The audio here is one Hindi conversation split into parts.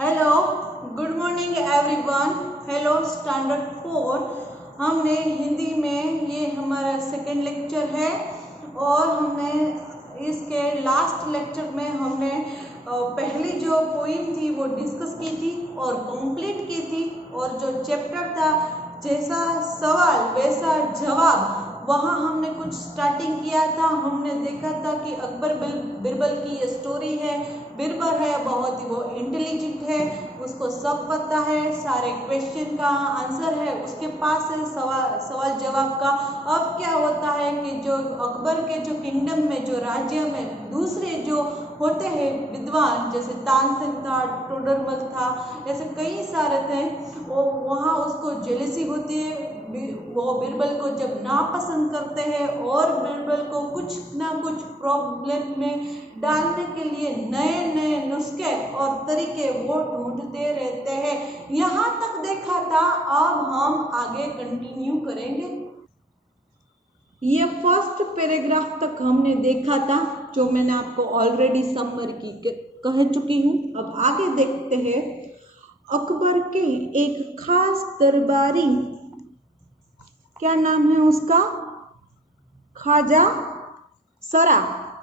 Hello, good morning everyone. Hello standard 4। हमने हिंदी में ये हमारा सेकेंड लेक्चर है और हमने इसके लास्ट लेक्चर में हमने पहली जो पोइम थी वो डिस्कस की थी और कंप्लीट की थी। और जो चैप्टर था जैसा सवाल वैसा जवाब, वहाँ हमने कुछ स्टार्टिंग किया था। हमने देखा था कि अकबर बिरबल की ये स्टोरी है। बिरबल है बहुत ही वो इंटेलिजेंट है, उसको सब पता है, सारे क्वेश्चन का आंसर है उसके पास है, सवाल जवाब का। अब क्या होता है कि जो अकबर के जो किंगडम में, जो राज्य में दूसरे जो होते हैं विद्वान, जैसे तानसेन था, टोडरमल था, ऐसे कई सारे थे, वो वहाँ उसको जेलसी होती है। वो बिरबल को जब नापसंद करते हैं और बिरबल को कुछ ना कुछ प्रॉब्लम में डालने के लिए नए नए नुस्खे और तरीके वो ढूंढते रहते हैं। यहाँ तक देखा था, अब हम आगे कंटिन्यू करेंगे। ये फर्स्ट पैराग्राफ तक हमने देखा था, जो मैंने आपको ऑलरेडी समर की कह चुकी हूँ। अब आगे देखते हैं। अकबर के एक खास दरबारी, क्या नाम है उसका, ख्वाजा सरा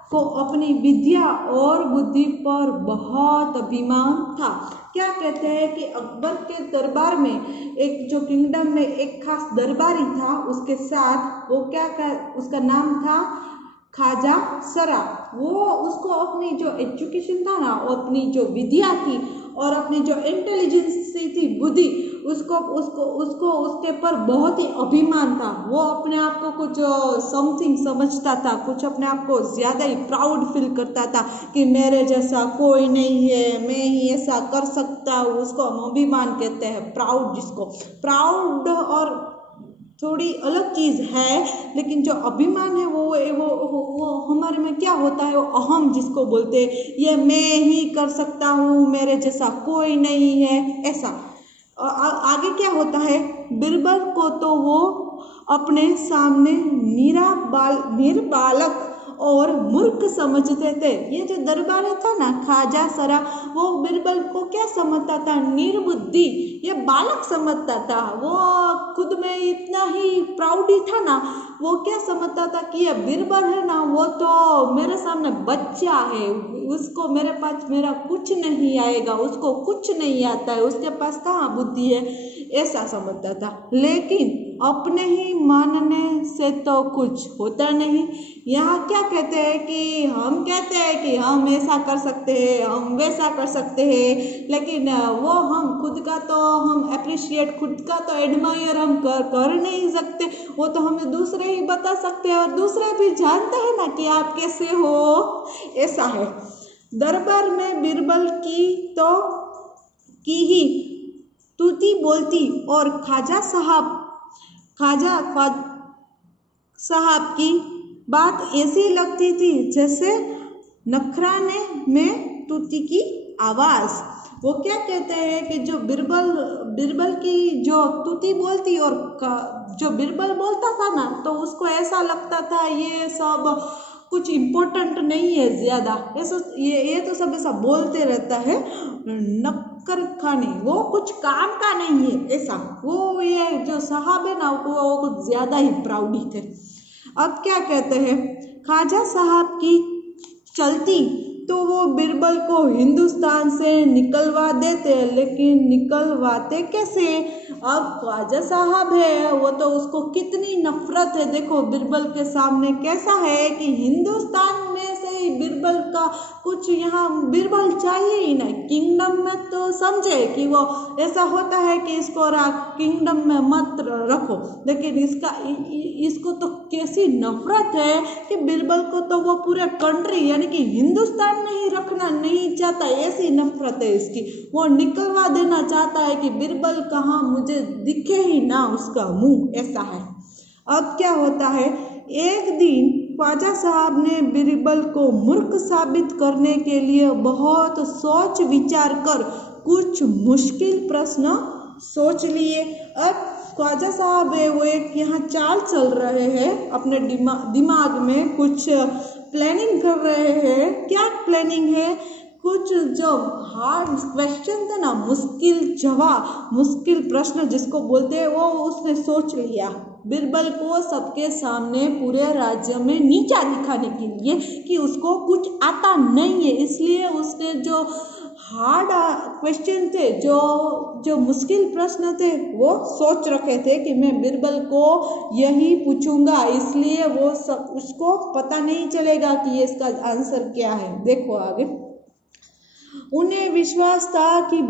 को अपनी विद्या और बुद्धि पर बहुत अभिमान था। क्या कहते हैं कि अकबर के दरबार में एक जो किंगडम में एक खास दरबारी था, उसके साथ वो उसका नाम था ख्वाजा सरा। वो उसको अपनी जो एजुकेशन था ना, और अपनी जो विद्या थी और अपनी जो इंटेलिजेंस थी, बुद्धि, उसको उसको उसको उसके पर बहुत ही अभिमान था। वो अपने आप को कुछ समथिंग समझता था, कुछ अपने आप को ज़्यादा ही प्राउड फील करता था कि मेरे जैसा कोई नहीं है, मैं ही ऐसा कर सकता हूँ। उसको हम अभिमान कहते हैं, प्राउड। जिसको प्राउड और थोड़ी अलग चीज़ है, लेकिन जो अभिमान है वो हमारे में क्या होता है, वो अहम जिसको बोलते हैं, ये मैं ही कर सकता हूँ, मेरे जैसा कोई नहीं है, ऐसा। आगे क्या होता है, बिरबल को तो वो अपने सामने निर्बालक और मूर्ख समझते थे। ये जो दरबारी था ना ख्वाजा सरा, वो बिरबल को क्या समझता था, निर्बुद्धि, ये बालक समझता था। वो खुद में इतना ही प्राउडी था ना, वो क्या समझता था कि ये बिरबल है ना, वो तो मेरे सामने बच्चा है, उसको मेरे पास मेरा कुछ नहीं आएगा, उसको कुछ नहीं आता है, उसके पास कहाँ बुद्धि है, ऐसा समझता था। लेकिन अपने ही मानने से तो कुछ होता नहीं। यहाँ क्या कहते हैं कि हम कहते हैं कि हम ऐसा कर सकते हैं, हम वैसा कर सकते हैं, लेकिन वो हम खुद का तो हम अप्रिशिएट, खुद का तो एडमायर हम कर नहीं सकते। वो तो हमें दूसरे ही बता सकते हैं, और दूसरे भी जानते हैं ना कि आप कैसे हो, ऐसा है। दरबार में बिरबल की ही तूती बोलती और ख्वाजा साहब की बात ऐसी लगती थी जैसे नखराने में तूती की आवाज़। वो क्या कहते हैं कि जो बिरबल की जो तूती बोलती और जो बिरबल बोलता था ना, तो उसको ऐसा लगता था ये सब कुछ इम्पोर्टेंट नहीं है ज़्यादा, ऐसा ये तो सब ऐसा बोलते रहता है, नक्कर खाने, वो कुछ काम का नहीं है, ऐसा। वो ये जो साहब है ना, वो कुछ ज़्यादा ही प्राउडी थे। अब क्या कहते हैं, ख्वाजा साहब की चलती तो वो बिरबल को हिंदुस्तान से निकलवा देते, लेकिन निकलवाते कैसे। अब ख्वाजा साहब है, वो तो उसको कितनी नफरत है, देखो बिरबल के सामने कैसा है कि हिंदुस्तान में से ही बिरबल का कुछ, यहाँ बिरबल चाहिए ही नहीं किंगडम में, तो समझे कि वो ऐसा होता है कि इसको किंगडम में मत रखो, लेकिन इसको तो कैसी नफरत है कि बिरबल को तो वो पूरे कंट्री यानी कि हिंदुस्तान में ही रखना नहीं चाहता, ऐसी नफरत है इसकी। वो निकलवा देना चाहता है कि बिरबल कहाँ मुझे दिखे ही ना उसका मुंह, ऐसा है। अब क्या होता है, एक दिन ख्वाजा साहब ने बिरबल को मूर्ख साबित करने के लिए बहुत सोच विचार कर कुछ मुश्किल प्रश्न सोच लिए। अब ख्वाजा साहब है, वो एक यहाँ चाल चल रहे हैं, अपने दिमाग में कुछ प्लानिंग कर रहे हैं। क्या प्लानिंग है, कुछ जो हार्ड क्वेश्चन थे ना, मुश्किल जवाब, मुश्किल प्रश्न जिसको बोलते हैं, वो उसने सोच लिया। बीरबल को सबके सामने पूरे राज्य में नीचा दिखाने के लिए कि उसको कुछ आता नहीं है, इसलिए उसने जो हार्ड क्वेश्चन थे, जो मुश्किल प्रश्न थे, वो सोच रखे थे कि मैं बीरबल को यही पूछूंगा, इसलिए वो सब उसको पता नहीं चलेगा कि ये इसका आंसर क्या है। देखो आगे। उन्हें विश्वास था कि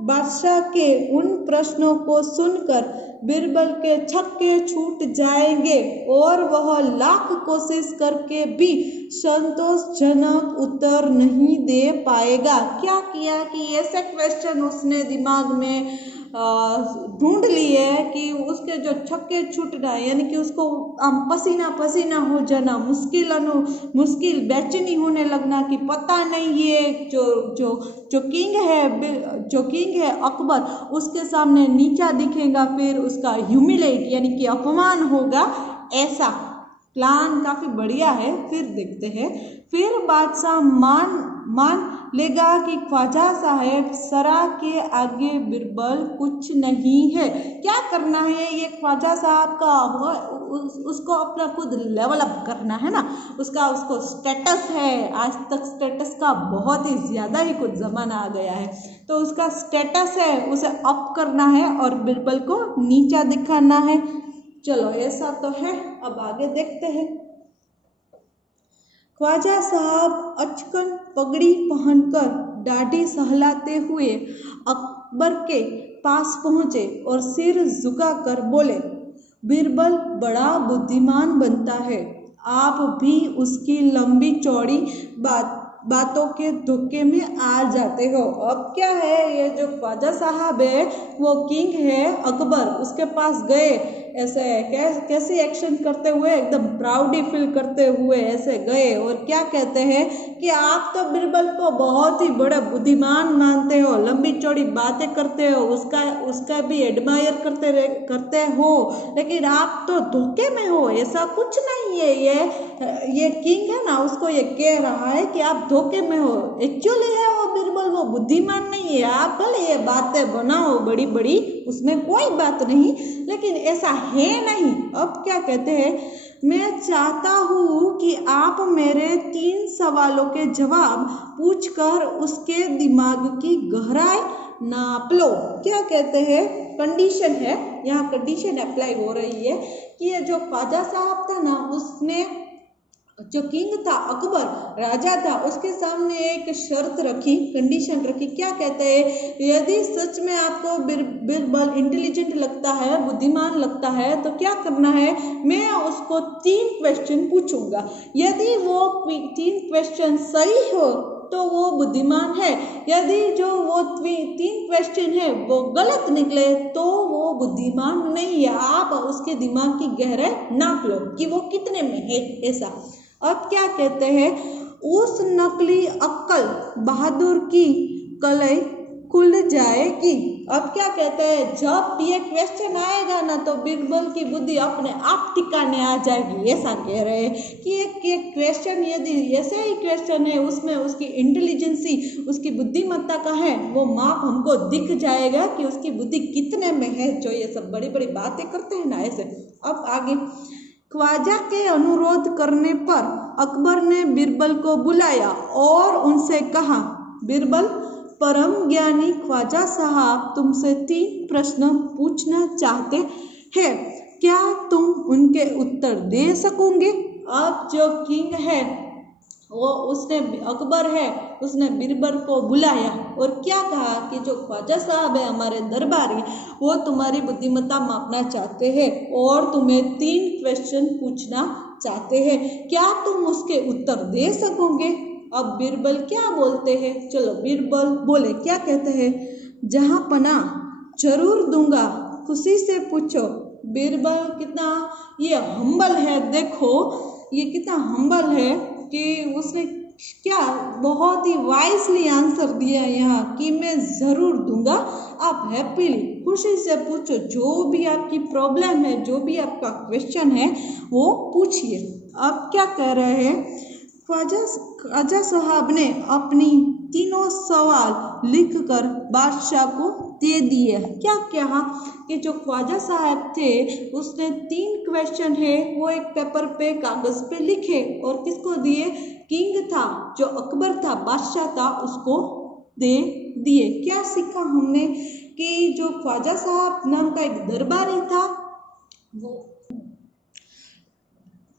बादशाह के उन प्रश्नों को सुनकर बीरबल के छक्के छूट जाएंगे और वह लाख कोशिश करके भी संतोषजनक उत्तर नहीं दे पाएगा। क्या किया कि ऐसे क्वेश्चन उसने दिमाग में ढूंढ लिए कि उसके जो छक्के छूटना, यानी कि उसको पसीना पसीना हो जाना, मुश्किल बेचैनी होने लगना कि पता नहीं ये जो किंग है अकबर, उसके सामने नीचा दिखेगा, फिर उसका ह्यूमिलेट यानी कि अपमान होगा। ऐसा प्लान काफ़ी बढ़िया है। फिर देखते हैं। फिर बादशाह मान लेगा कि ख्वाजा साहब सरा के आगे बीरबल कुछ नहीं है। क्या करना है ये ख्वाजा साहब का, उसको अपना खुद लेवल अप करना है ना, उसको स्टेटस है, आज तक स्टेटस का बहुत ही ज़्यादा ही कुछ ज़माना आ गया है, तो उसका स्टेटस है, उसे अप करना है और बीरबल को नीचा दिखाना है। चलो ऐसा तो है, अब आगे देखते हैं। ख्वाजा साहब अचकन पगड़ी पहनकर दाढ़ी सहलाते हुए अकबर के पास पहुँचे और सिर झुकाकर बोले, बीरबल बड़ा बुद्धिमान बनता है, आप भी उसकी लंबी चौड़ी बातों के धोखे में आ जाते हो। अब क्या है, ये जो ख्वाजा साहब है वो किंग है अकबर, उसके पास गए, ऐसे कैसे एक्शन करते हुए, एकदम प्राउडी फील करते हुए ऐसे गए और क्या कहते हैं कि आप तो बीरबल को बहुत ही बड़ा बुद्धिमान मानते हो, लंबी चौड़ी बातें करते हो, उसका भी एडमायर करते हो, लेकिन आप तो धोखे में हो, ऐसा कुछ नहीं है। ये किंग है ना, उसको ये कह रहा है कि आप धोखे में हो, एक्चुअली है वो बीरबल वो बुद्धिमान नहीं है। आप भले ये बातें बनाओ बड़ी बड़ी, उसमें कोई बात नहीं, लेकिन ऐसा है नहीं। अब क्या कहते हैं, मैं चाहता हूँ कि आप मेरे 3 सवालों के जवाब पूछकर उसके दिमाग की गहराई नाप लो। क्या कहते हैं, कंडीशन है, यहाँ कंडीशन अप्लाई हो रही है कि ये जो ख्वाजा साहब था ना, उसने जो किंग था अकबर, राजा था, उसके सामने एक शर्त रखी, कंडीशन रखी। क्या कहते हैं, यदि सच में आपको बीरबल इंटेलिजेंट लगता है, बुद्धिमान लगता है, तो क्या करना है, मैं उसको 3 क्वेश्चन पूछूंगा, यदि वो 3 क्वेश्चन सही हो तो वो बुद्धिमान है, यदि जो वो 3 क्वेश्चन है वो गलत निकले तो वो बुद्धिमान नहीं है। आप उसके दिमाग की गहराई नाप लो कि वो कितने में है, ऐसा। अब क्या कहते हैं, उस नकली अक्ल बहादुर की कलई खुल जाएगी। अब क्या कहते हैं, जब ये क्वेश्चन आएगा ना तो बीरबल की बुद्धि अपने आप ठिकाने आ जाएगी। ऐसा कह रहे हैं कि ये क्वेश्चन, यदि ऐसे ही क्वेश्चन है, उसमें उसकी इंटेलिजेंसी, उसकी बुद्धिमत्ता का है, वो माप हमको दिख जाएगा कि उसकी बुद्धि कितने में है, जो ये सब बड़ी बड़ी बातें करते हैं ना, ऐसे। अब आगे, ख्वाजा के अनुरोध करने पर अकबर ने बीरबल को बुलाया और उनसे कहा, बीरबल, परम ज्ञानी ख्वाजा साहब तुमसे 3 प्रश्न पूछना चाहते हैं, क्या तुम उनके उत्तर दे सकोगे? अब जो किंग है वो अकबर है, उसने बीरबल को बुलाया और क्या कहा कि जो ख्वाजा साहब है हमारे दरबारी, वो तुम्हारी बुद्धिमत्ता मापना चाहते हैं और तुम्हें 3 क्वेश्चन पूछना चाहते हैं, क्या तुम उसके उत्तर दे सकोगे? अब बीरबल क्या बोलते हैं, चलो बीरबल बोले, क्या कहते हैं, जहां पना जरूर दूंगा, खुशी से पूछो। बीरबल कितना ये हम्बल है, देखो ये कितना हम्बल है कि उसने क्या बहुत ही वाइसली आंसर दिया यहाँ कि मैं ज़रूर दूंगा, आप हैप्पीली खुशी से पूछो, जो भी आपकी प्रॉब्लम है, जो भी आपका क्वेश्चन है वो पूछिए। अब क्या कह रहे हैं, ख्वाजा साहब ने अपनी तीनों सवाल लिखकर बादशाह को दे दिए। क्या कहा कि जो ख्वाजा साहब थे उसने 3 क्वेश्चन है वो एक पेपर पे कागज पे लिखे और किसको दिए? किंग था, जो अकबर था, बादशाह था, उसको दे दिए। क्या सीखा हमने कि जो ख्वाजा साहब नाम का एक दरबारी था वो,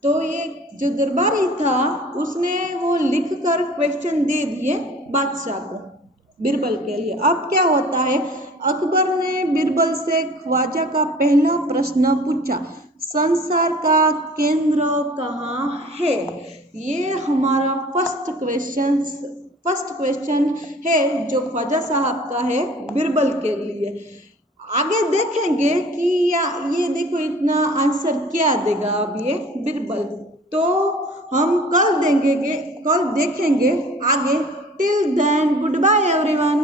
तो ये जो दरबारी था उसने वो लिखकर क्वेश्चन दे दिए बादशाह को बिरबल के लिए। अब क्या होता है, अकबर ने बिरबल से ख्वाजा का पहला प्रश्न पूछा, संसार का केंद्र कहाँ है? ये हमारा फर्स्ट क्वेश्चन है जो ख्वाजा साहब का है बिरबल के लिए। आगे देखेंगे कि ये देखो इतना आंसर क्या देगा अब ये बिरबल, तो हम कल देखेंगे आगे। Till then goodbye everyone.